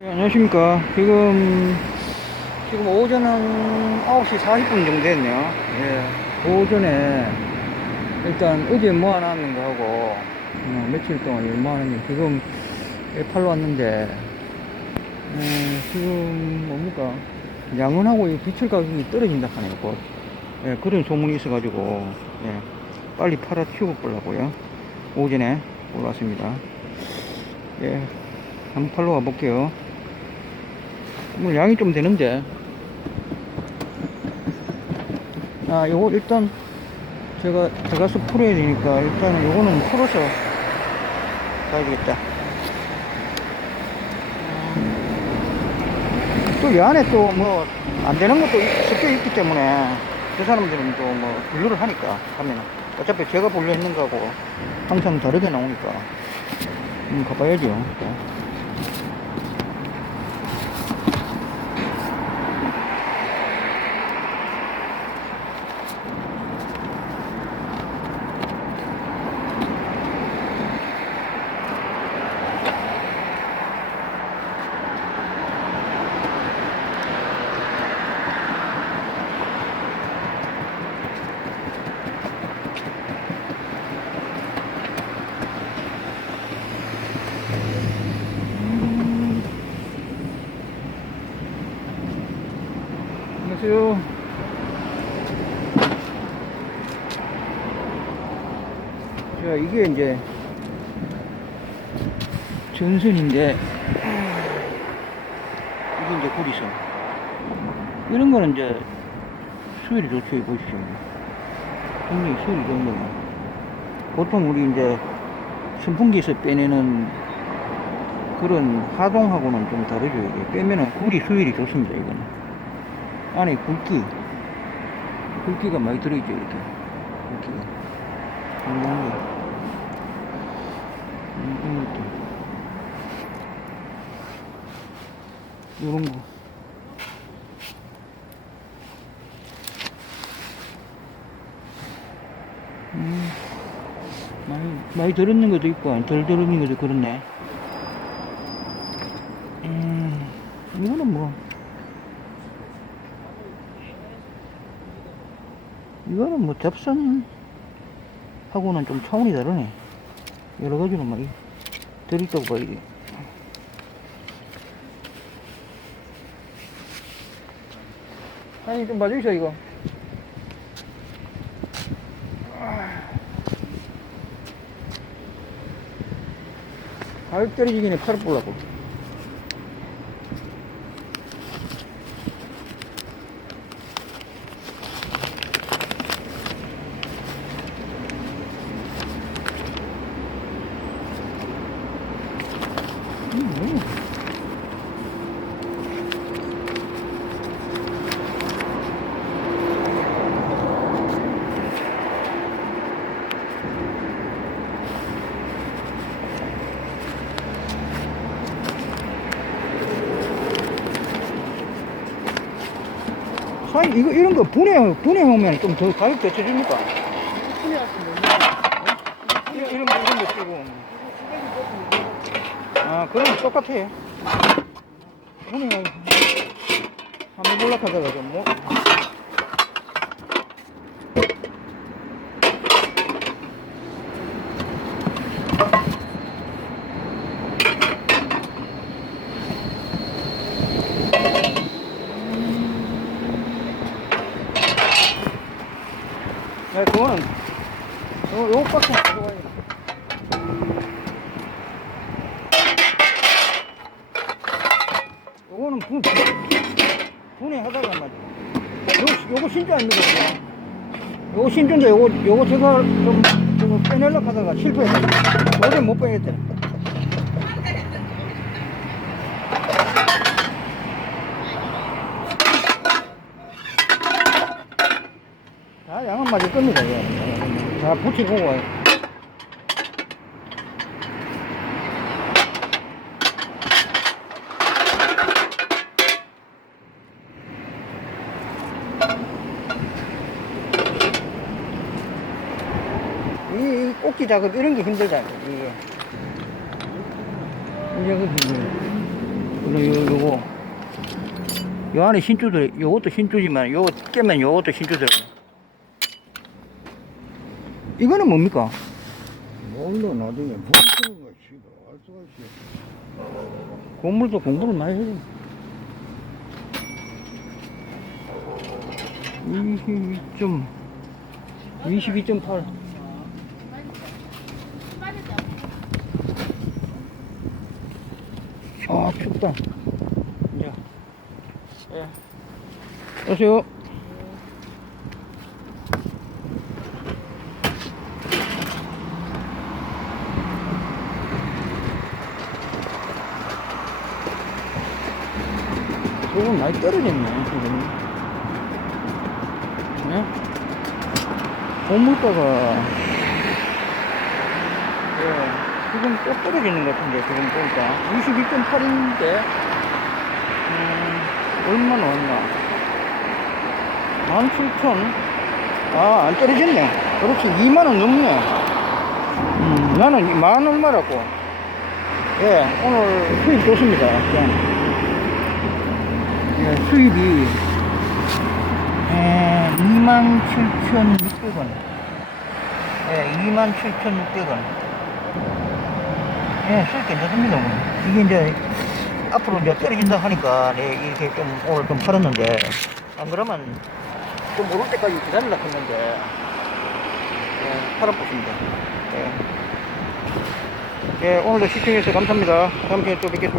네, 안녕하십니까. 지금, 지금 오전 한 9시 40분 정도 됐네요. 예. 오전에, 일단 어제 모아놨는 거 하고, 어, 며칠 동안 일 모아놨는데, 지금 예, 팔러 왔는데, 예, 지금 뭡니까. 양은하고 이 비철 가격이 떨어진다 하네요, 곧. 예, 그런 소문이 있어 가지고, 예, 빨리 팔아 튀고 보려고요. 오전에 올라왔습니다. 예, 한번 팔러 가볼게요. 뭐 양이 좀 되는데. 아 요거 일단 제가 들어가서 풀어야 되니까 일단은 요거는 풀어서 가야 되겠다. 또 이 안에 또 뭐 안 되는 것도 섞여 있기 때문에 그 사람들은 또 뭐 분류를 하니까 하면은. 어차피 제가 분류 있는 거하고 항상 다르게 나오니까. 음 가봐야죠 안녕하세요. 자, 이게 이제 전선인데 이게 이제 구리선. 이런 거는 이제 수율이 좋죠, 이 보십시오. 굉장히 수율이 좋은 거예요. 보통 우리 이제 선풍기에서 빼내는 그런 하동하고는 좀 다르죠, 이게. 빼면은 구리 수율이 좋습니다, 이거는. 안에 굵기. 굵기가 많이 들어있죠 이렇게. 굵기가 이런 거. 음, 이런 것도. 이런 거. 음, 많이 많이 들었는 것도 있고 덜 들었는 것도 그렇네. 음 이거는 뭐 이거는 뭐 접선하고는 좀 차원이 다르네. 여러 가지로 막 들있다고 봐, 이게. 아니, 좀 봐주셔, 이거. 가격 떨어지기 전에 팔아보려고. 음. 사장님, 이거, 이런 거 분해, 분해 오면 좀 더 가격 대쳐줍니까? 이런, 이런 거, 이런 거 쓰고. 아, 그럼 똑같아. 분해, 한번 몰락하다가 좀 뭐. 네, 그거는 요, 요것밖에 안 가져가야 요거는 분, 분해하다가 말이야. 요, 요거 신조 아닙니까, 요거? 신조인데, 요거, 요거 제가 좀, 좀 빼내려고 하다가 실패했어. 어제 못 빼냈대. 자, 양은 맞을 겁니다. 자, 붙이고 와요. 이, 이 꼭지 작업 이런 게 힘들잖아요. 이게. 이게 그, 물론 요 요, 요 안에 신주들, 요것도 신주지만, 요거 깨면 요것도 신주들. 이거는 뭡니까? 몰라 나중에 보는 거 씨발 알 수가 있어 공물도 공부를 많이 해야 돼. 22점, 22.8. 아, 춥다. 야. 예. 어서요. 조금 많이 떨어졌네, 지금. 네? 고물가가, 예, 지금 또 떨어지는 것 같은데, 지금 보니까. 22.8인데, 음, 얼마 나 왔나? 17,000? 아, 안 떨어졌네. 그렇지, 2만원 넘네. 음, 나는 만 얼마라고. 예, 오늘 수입 좋습니다. 예. 예, 수입이 예, 27,600원. 예, 27,600원. 예, 수입 괜찮습니다. 뭐. 이게 이제 앞으로 이제 떨어진다 하니까 네, 이렇게 좀 오늘 좀 팔았는데 안 그러면 좀 오를 때까지 기다리려 했는데 예, 팔아보십니다. 예. 예, 오늘도 시청해주셔서 감사합니다. 다음 시간에 또 뵙겠습니다.